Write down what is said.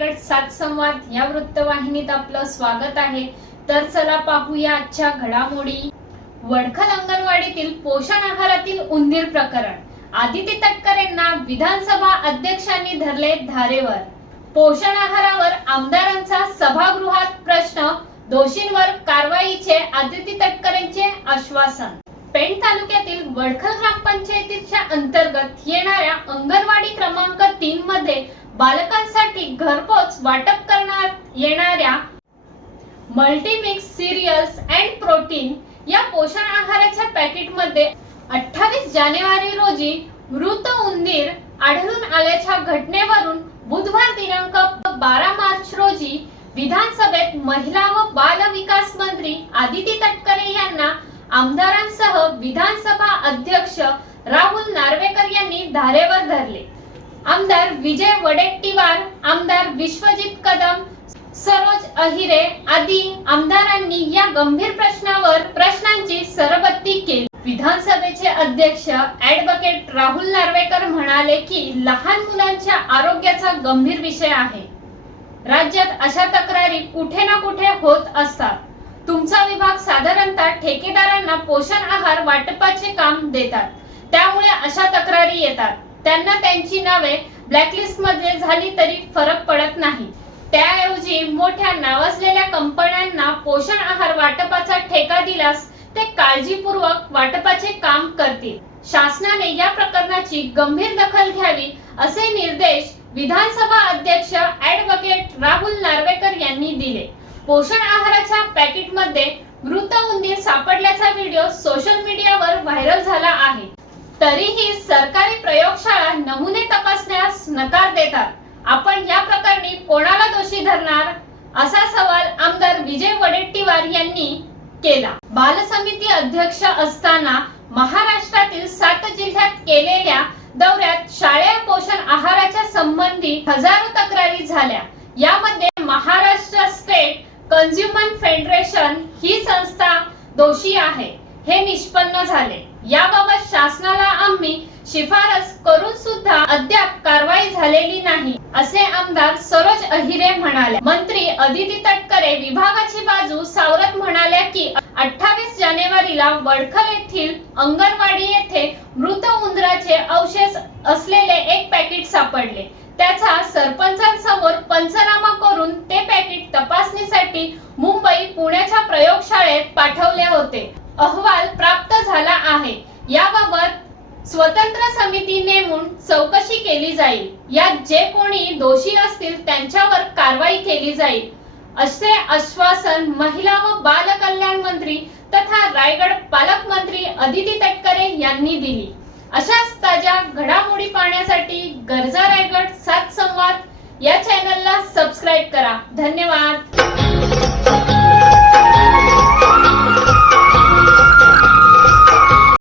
रायगड सात संवाद या वृत्तवाहिनीत आपलं स्वागत आहे. तर चला पाहूया आजच्या घडामोडी. वडखल अंगणवाडीतील पोषण आहारातील उंदीर प्रकरण. आदिती तटकर यांना विधानसभा अध्यक्षांनी धरले धारेवर. पोषण आहारावर आमदारांचा सभागृहात प्रश्न दोषींवर कारवाईचे आदिती तटकरेंचे आश्वासन. पेण तालुक्यातील वडखल ग्रामपंचायतीच्या अंतर्गत येणाऱ्या अंगणवाडी क्रमांक तीन मध्ये बालकांसाठी घरपोच वाटप करण्यात येणाऱ्या मल्टीमिक्स सिरियल्स अँड प्रोटीन या पोषण आहाराच्या पॅकेटमध्ये अठ्ठावीस जानेवारी रोजी मृत उंदीर आढळून आल्याच्या घटनेवरून बुधवार दिनांक बारा मार्च रोजी विधानसभेत महिला व बाल विकास मंत्री आदिती तटकरे यांना आमदारांसह विधानसभा अध्यक्ष राहुल नार्वेकर यांनी धारेवर धरले. आमदार विजय वडेट्टीवार आमदार विश्वजित कदम सरोज अहिरे आदी आमदारांनी या गंभीर प्रश्नावर प्रश्नांची सरबत्ती केली. विधानसभेचे अध्यक्ष ऍडव्होकेट राहुल नार्वेकर म्हणाले की लहान मुलांच्या आरोग्याचा गंभीर विषय आहे. राज्यात अशा तक्रारी कुठे ना कुठे होत असतात. विभाग साधारणतः ठेकेदारांना पोषण आहार वाटपाचे काम देतात. त्यामुळे अशा तक्रारी येतात. त्यांना त्यांची नावे ब्लॅकलिस्टमध्ये झाली तरी फरक पडत नाही. त्याऐवजी मोठ्या नावाजलेल्या कंपन्यांना पोषण आहार वाटपाचा ठेका दिल्यास ते काळजीपूर्वक वाटपाचे काम करतील. शासनाने या प्रकरणाची गंभीर दखल घ्यावी असे निर्देश विधानसभा अध्यक्ष ऍडव्होकेट राहुल नार्वेकर यांनी दिले. पोषण आहाराच्या पॅकेटमध्ये मृत उंदीर सापडल्याचा व्हिडिओ सोशल मीडियावर व्हायरल झाला आहे. तरीही सरकारी प्रयोगशाळा नमुने तपासण्यास नकार देतात. आपण या प्रकरणी कोणाला दोषी धरणार? असा सवाल आमदार विजय वडेट्टीवार यांनी केला. बाल समिती अध्यक्ष असताना महाराष्ट्रातील सात जिल्ह्यात केलेल्या दौऱ्यात शाळेय पोषण आहाराच्या संबंधी हजारो तक्रारी झाल्या. यामध्ये महाराष्ट्र स्टेट कन्झ्युमर फेडरेशन ही संस्था दोषी आहे. हे निष्पन्न झाले. याबाबत शासनाला आम्ही शिफारस करून सुद्धा अद्याप कारवाई झालेली नाही असे आमदार सरोज अहिरे म्हणाले. मंत्री अदिती तटकरे विभागाची बाजू सावरत म्हणाल्या की अठ्ठावीस जानेवारीला वडखल येथील अंगणवाडी येथे मृत उंदराचे अवशेष असलेले एक पॅकेट सापडले. त्याचा सरपंचांसमोर पंचनामा तपासणीसाठी मुंबई पुण्याच्या प्रयोगशाळेत पाठवले होते. अहवाल प्राप्त झाला आहे. याबाबत स्वतंत्र समिती नेमून चौकशी केली जाईल. यात जे कोणी दोषी असतील त्यांच्यावर कारवाई केली जाईल. असे आश्वासन महिला व बाल कल्याण मंत्री तथा रायगड पालकमंत्री अदिती तटकरे यांनी दिली. अशाच ताज्या